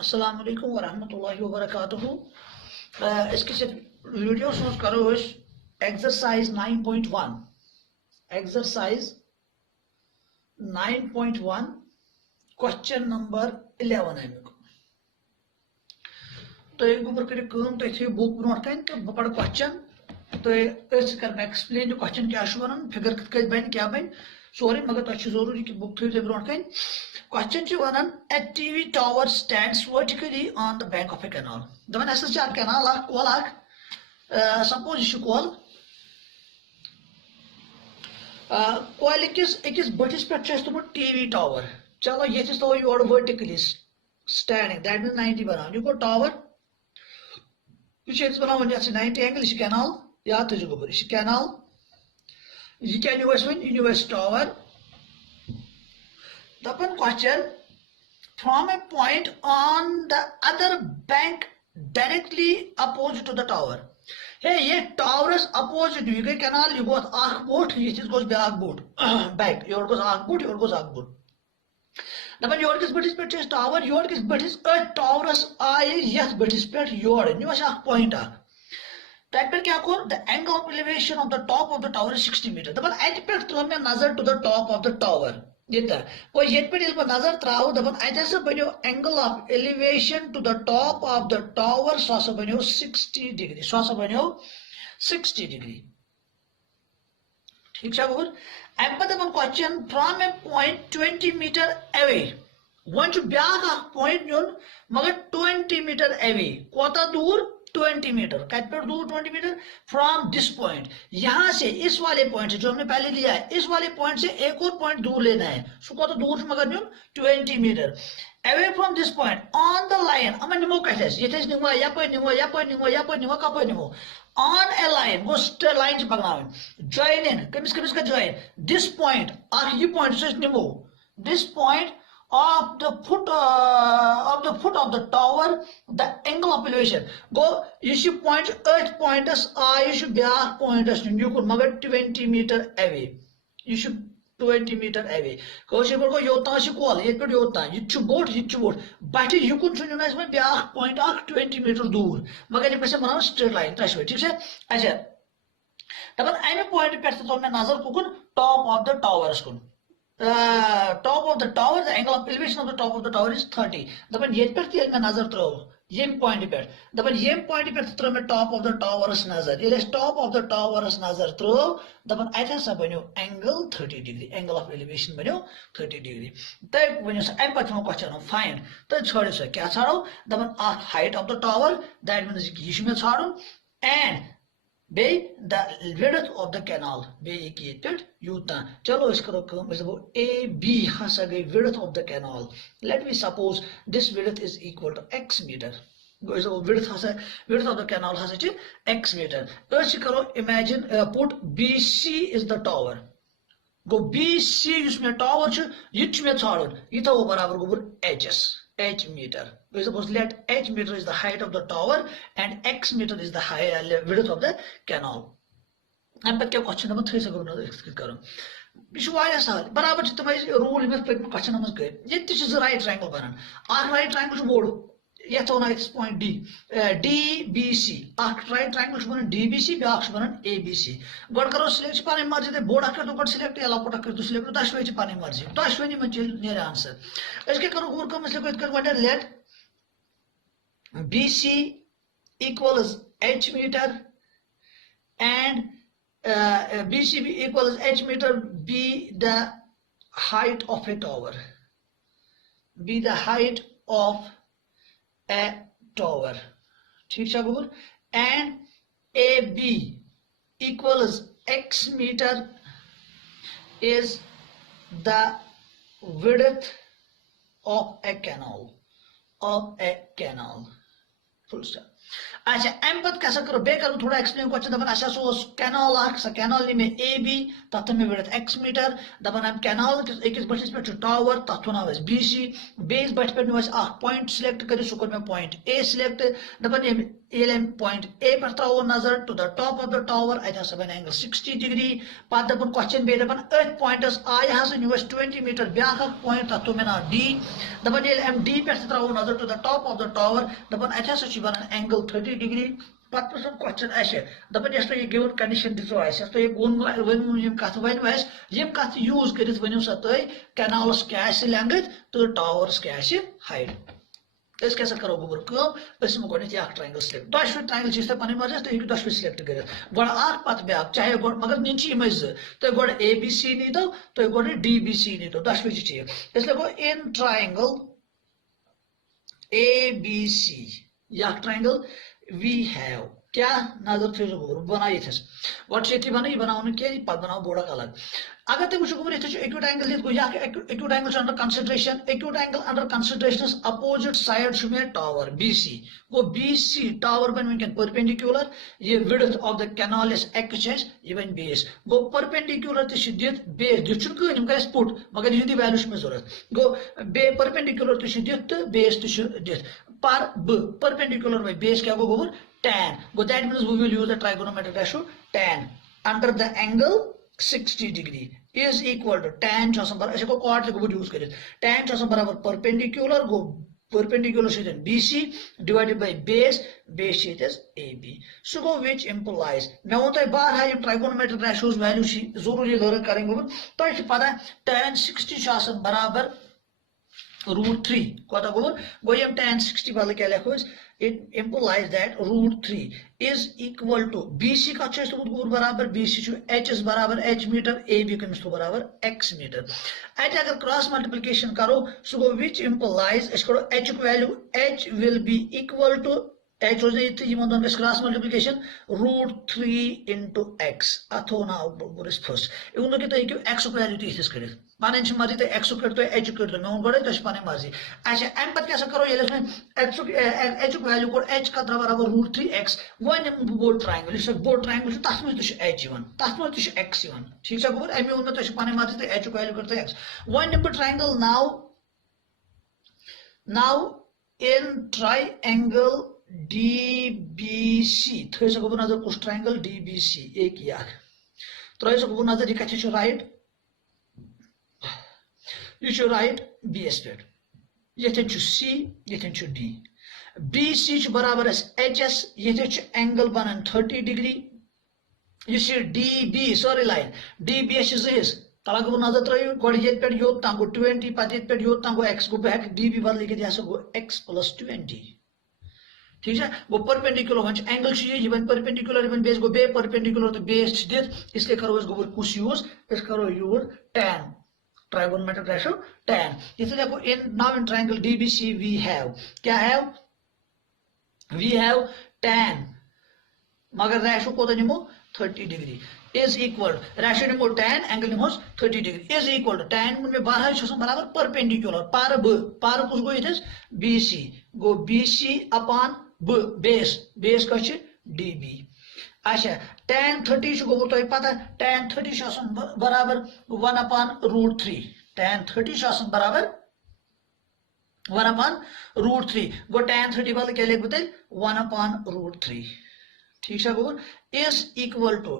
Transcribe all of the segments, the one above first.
अस्सलाम वालेकुम वरहमतुल्लाहि वबरकातुहू। इसके साथ वीडियो सोच करो एक्सरसाइज 9.1 एक्सरसाइज 9.1 क्वेश्चन नंबर 11 अमुक तो गुबर कर थो बुक ब्रो कन तो बह पढ़ क्वेश्चन तो कर एक्सप्लेन क्वेश्चन क्या वन फिगर कत बन क्या बन सोरे मगर तुम जरूरी कि बुक थो ब्रो कन question one a TV tower stands vertically on the bank of a canal दपान अस कैनाल कोल सपोज यह कोल कोल अकिस बटिस पे टीवी टावर चलो ये थो your vertically standing that mean 90 बनान यह गो टावर यह बनान 90 एंगल यह कैनाल याद थो गोबर यह कैनाल यह क्या न्यू वन यह न्यू टावर दपन question from a point on the other bank directly opposite to the tower. Hey, ये towers opposite यह गई canal यह गोस आख बोट यह गोस ब्याक बोट bank योर गोस आख बोट योर गोस आख बोट दपन योर किस बटिस पे टावर योर किस बटिस टावरस आये यस बटिस पे योर न्यू आख पॉइंट तक पे क्या कोर the angle of elevation of the top of the tower is 60 metre दपन अत पे त्रो मे नजर to the top of the tower ये पे नजर त्राव दपान अत बनो angle of elevation to the top of the tower सह बनो 60 डिग्री सह बनो 60 डिग्री ठीक है गोबर अम पे दपान question from a point 20 metre away वन ब्याक पॉइंट नुन मगर 20 मीटर अवे कोता दूर 20 मीटर कत पे दूर 20 मीटर फ्रॉम दिस पॉइंट यहां से इस वाले पॉइंट से जो हमने पहले लिया है इस वाले पॉइंट से एक और पॉइंट दूर लेना है सो तो दूर मगर न्यून 20 metre away from this point on the line अम निमो कत ये निमो यप निमो कप निमो ऑन ए लाइन गो लाइन पकन ज्वाइन इन कमिस कमिस का ज्वाइन दिस पॉइंट यह पॉइंट निमो this point of the foot of the tower the angle of elevation go you should point earth pointers you should be pointers you could magar 20 meter away you should 20 meter away कोशिश करो योता से call ये पे योता ये boat बाटे you कुन सुन ना इसमें ब्याह पॉइंट 20 मीटर दूर मगर ये पे बनाओ स्ट्रेट लाइन तशवे ठीक है अच्छा तब अमे पॉइंट पे तो मैं नजर कुन टॉप ऑफ द टावर्स कुन top of the tower the angle of elevation of the top of the tower is 30 दपन ये पे तेल में नजर त्रो ये पॉइंट पे दपन ये पॉइंट पे त्रो में टॉप ऑफ द टावरस नजर ये टॉप ऑफ द टावरस नजर त्रो दपन अत हसा बनो angle 30 degree angle of elevation बनो 30 डिग्री तब बनो अम पे क्वेश्चन फाइंड तो छोड़ो सो क्या छाड़ो दपन height of the tower that means यह मे छाड़ो एंड बे the width of the canal बे ये यूता चलो इस करो ए बी हसा गई width of the canal let me suppose this width is equal to x metre width of the canal हसा x मीटर अस करो imagine put BC is the tower गो BC युस मे टावर यह मे छाड़न यह थो बराबर गोबर h meter. We suppose let h meter is the height of the tower and x meter is the width of the canal. I'm going to question number 3 करो यह सहल बराबर तुम रूल क्वेश्चन मज गए ये राइट ट्रायंगल बनान right triangle board ये point DBC right triangle बनान DBC ब्या बनान ABC गो करो सिलेक्ट पी मर्जी बोर्ड कर गो सिलेक्ट या लकोट कर सिलेक्ट दशवे पी मर्जी दशवे मे आंसर क्या करो go let BC equals h meter and BC equals h meter be the height of a tower be the height of a tower ठीक है गोबर and AB equals x meter is the width of a canal full stop अच्छा अम पे क्या करो बे कर थोड़ा explain question दपान अच्छा सो कैनाल सो कैनाल नी में ए बी तथ में विड्थ x मीटर दपान अम कैनाल अकिस बटिस पे टावर तथ वो बी सी बेस बट पे पॉइंट सिलेक्ट कर सह मे पॉइंट ए सिलेक्ट दपान ये पॉइंट ए पे त्रो नजर to the top of the tower at बन एंगल 60 डिग्री पे दपान क्वेश्चन बे दपान अथ पॉइंटस आय नो 20 मीटर ब्या पॉइंट तथ मे नाव डी दपान ये अम डी पे त्रो नजर to the top of the tower दपान अत बन एंगल 30 डिग्री पे क्वेश्चन दपान ये गिवन कंडीशन दिसो तुम वन कत वन कत यूज कर वनो सा तुम कैनालस क्या लेंथ तो टावर्स क्या हाइट क्या करो गोबर ट्रायंगल सिलेक्ट दोशवे ट्रायंगल पे मर्जी तुम दोशवे सिलेक्ट कर पे ब्या चाहे मगर नीन तुम गो ए बी सी नी तो तुम गो डी बी सी नी तो दोशवे ठीक इसलिए गो इन triangle A B C triangle we have क्या नजर थो गोबर बना ये गो ये बना यह बनाओ कह पे बनाओ बोर्ड अलग अगर तुम वो गोबर ये एक्यूट एंगल गो acute angle under consideration acute angle under consideration opposite side मे टावर बी सी गो बी सी टावर बन वनकन परपेंडिकुलर ये विड्थ ऑफ द कैनाल यह बन बेस गो परपेंडिकुलर दित बेस दित कह कर पुट मगर यह वैल्यू मे जरूरत गो बे परपेंडिकुलर दित तो बेस दित पर परपेंडिकुलर बाय बेस क्या गो गोबर tan go that means we will use the trigonometric ratio tan under the angle 60 degree is equal to tan को cot go use करें tan बराबर perpendicular go perpendicular से BC divided by base is AB so go which implies मैं वो तो बार है ये trigonometric ratios value जरूरी लर्न करेंगे तो ये पता tan 60 बराबर √3 कोता गोबर गो यम tan 60 बदल क्या लिखो it implies that √3 is equal to BC का चीज तो गोबर बराबर BC जो H is बराबर H मीटर AB का मिस्टर बराबर X मीटर एच अगर क्रॉस मल्टीप्लिकेशन करो सो गो which implies इस करो H की value H will be equal to H हो जाए ये मतलब इस क्रॉस मल्टीप्लिकेशन √3 into X अथो ना ऊपर इस फर्स्ट ये उनको कितना है कि X की वैल्यू तीस करे पाने मर्जी तो X कर तो H कर तो मैं गड़े तो पाने मर्जी अच्छा एम पे क्या करो ये H की वैल्यू को H का बराबर √3x वन बोर्ड ट्रायंगल इस बोर्ड ट्रायंगल तथ में तो H तथ में तो X ठीक है गोबर अमे वो तो पाने मर्जी तो H की वैल्यू कर तो X one number triangle now in triangle DBC थो गोबर नजर कुछ ट्रायंगल DBC एक त्रो गोबर नजर यह कत राइट यह राइट BS पे ये C ये D BC बराबर HS ये एंगल बन 30 डिग्री यह DB सॉरी लाइन DB जहिस तला गो नजर त्रो गो ये पे योत तां गो 20 पे ये पे योत तां गो X गो बह DB बदल लिखित गो X + 20 ठीक है वो परपेंडिकुलर वन एंगल ये वन परपेंडिकुलर वन बेस गो बे परपेंडिकुलर तो बेस दित इसलिए करो इस गोबर कुछ यूज इस करो use tan trigonometric ratio tan इसलिए देखो in now in triangle DBC we have क्या है we have tan मगर रेशो को निमो 30 डिग्री is equal रेशो निमो tan एंगल निमो 30 degree is equal to tan में 12 बराबर परपेंडिकुलर पार कुछ go it BC go BC upon base का DB अच्छा tan 30 गोबर तो पता tan 30 बराबर 1/√3 tan 30 बराबर 1/√3 गो tan 30 बदल क्या लिख बते 1/√3 ठीक है गोबर इज इक्वल टू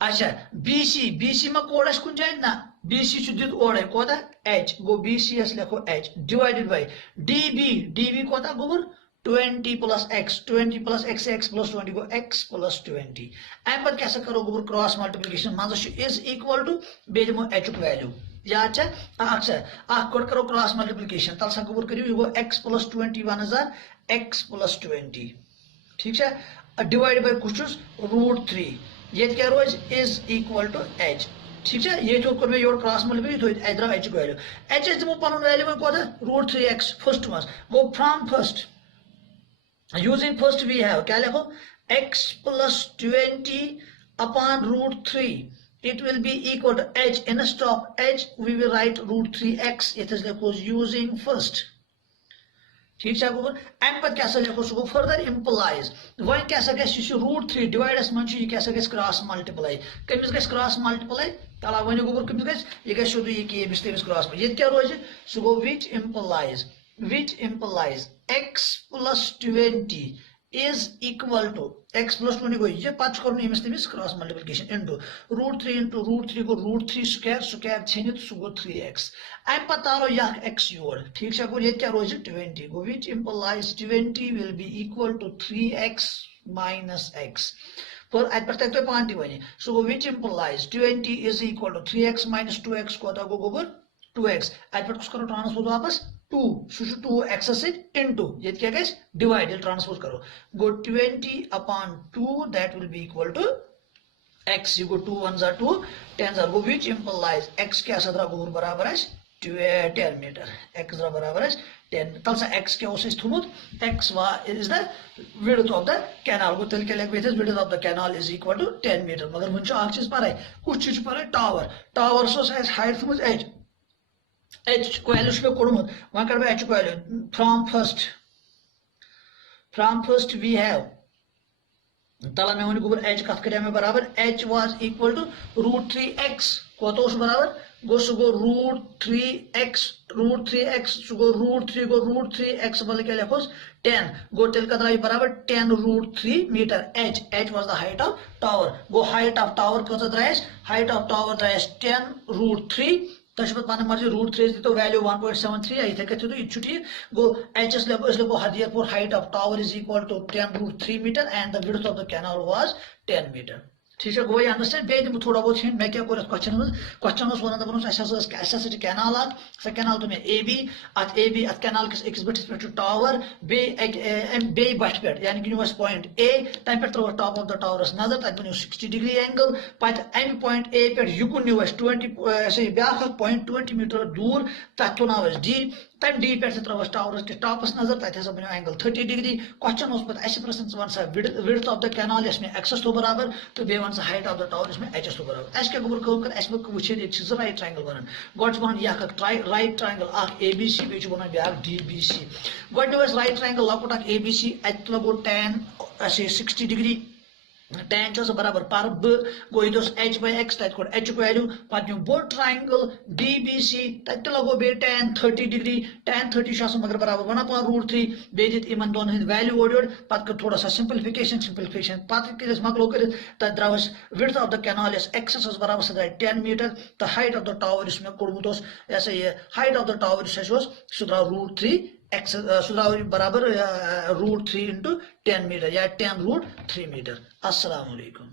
अच्छा BC में कोड कुन जाए ना BC दित ओर कोता H गो BC लिखो H डिवाइडेड बाय DB कोता गोबर 20 + x 20 + x x + 20 गो x + 20 एम पर कैसे करो गोबर क्रॉस मल्टीप्लिकेशन मानस इज इक्वल टू बे दिमो H की वैल्यू याद छ कोड करो क्रॉस मल्टीप्लिकेशन तल सा गोबर करियो गो x + 20 1000 x + 20 ठीक है डिवाइड बाय कुछ √3 ये क्या रोज इज इक्वल टू H ठीक है ये जो कर योर क्रॉस मल्टीप्लिकेशन तो इधर H की वैल्यू H दिमो पन वैल्यू में कोता √3x फर्स्ट मस go from first using first we have क्या लिखो x + 20 upon √3 it will be equal to H instead of H we will write √3x it is like using first ठीक है गो अम पे क्या लिखो सह गो फर्दर इम्प्लाइज वन क्या √3 dividers मन क्या क्रॉस मल्टीप्लाई कमिस गस क्रॉस मल्टीप्लाई तला वन गोबर कमिस गस यह गस शुद्ध यह कि तमिस क्रॉस ये क्या रोज सह गो which implies x + 20 is equal to x + 20 गो ये पत कर तमिस क्रॉस मल्टीप्लिकेशन इनटू √3 * √3 गो √3 स्क्वायर छनित सह गो 3x अम पे तारो यह x योर ठीक है गो ये क्या रोज 20 गो which implies 20 will be equal to 3x - x पर अत पे तक पान ती वन सह गो which implies 20 is equal to 3x - 2x कोता गो गोबर 2x अत पे करो ट्रांसपोज वापस 2 सह 2x इनटू ये क्या गस डिवाइड ट्रांसपोज करो गो 20/2 that will be equal to x यह गो 2 1 * 2 10 गो विच इम्प्लाइज x क्या द्रा गोबर बराबर 10 मीटर x द्रा बराबर 10 तल सा x क्या थोमुत x is the width of the canal गो तेल क्या लिख width of the canal is equal to 10 metre मगर वन चीज पराई कुछ चीज पराई टावर हाइट थोमुत h को वैल्यू पे कोडमुत वहां कर h को वैल्यू फ्रॉम फर्स्ट वी हैव तला में वन गोबर h कत कर में बराबर h was equal to √3x कोतो बराबर गो सह गो √3x सह गो √3 गो √3x बल क्या लिखोस 10 गो तेल का द्राय बराबर 10 √3 metre h was the height of tower गो हाइट ऑफ टावर कत द्रायस हाइट ऑफ टावर द्रायस 10 √3 तब पे मर्जी √3 तो वैल्यू 1.73 इथे कथ यह ठीक गो एच एस लिखो हदियरपुर height of tower is equal to 10 √3 metre and the width of the canal was 10 metre ठीक है गो ये अंडरस्टैंड बे दिन थोड़ा बहुत हिंट मैं क्या कोर क्वेश्चन वन दपान कैनाल सह कैनाल तो ए बी अत कैनाल किस अकिस बटिस पे टावर बे बट पे यानी कि पॉइंट ए तम पे throw top of the tower नजर तक बनो 60 डिग्री एंगल पे अम पॉइंट ए पे युकुन नो 20 ब्या पॉइंट 20 मीटर दूर तथ तुना डी तम डी पे त्रो टावर के टॉपस नजर तथ बनो एंगल 30 डिग्री क्वेश्चन पे प्रश्न वन सा विड्थ ऑफ द कैनाल में एक्स तो बराबर तो बे वन सा हाइट ऑफ द टावर इसमें एच तो बराबर क्या गोबर कर वो राइट ट्रायंगल वन गोट वन यह right triangle A B C बे वन ब्या डी बी सी गोट राइट ट्रायंगल लकुट ए बी सी अत लगो tan 60 डिग्री tan बराबर पर ब गो h/x तक कोड h को वैल्यू पे बोड ट्रायंगल DBC तक लगो बे tan 30 डिग्री tan 30 मगर बराबर 1/√3 बे दित इन दोन हंद वैल्यू ओड पे थोड़ा सा सिंपलिफिकेशन पे मकलो कर तक द्रावस width of the canal x बराबर सह 10 मीटर तो हाइट ऑफ द टावर इसमें कोडमुत ये हाइट ऑफ द टावर सह द्राव √3 x सह बराबर √3 × 10 मीटर या 10 √3 मीटर अस्सलाम वालेकुम।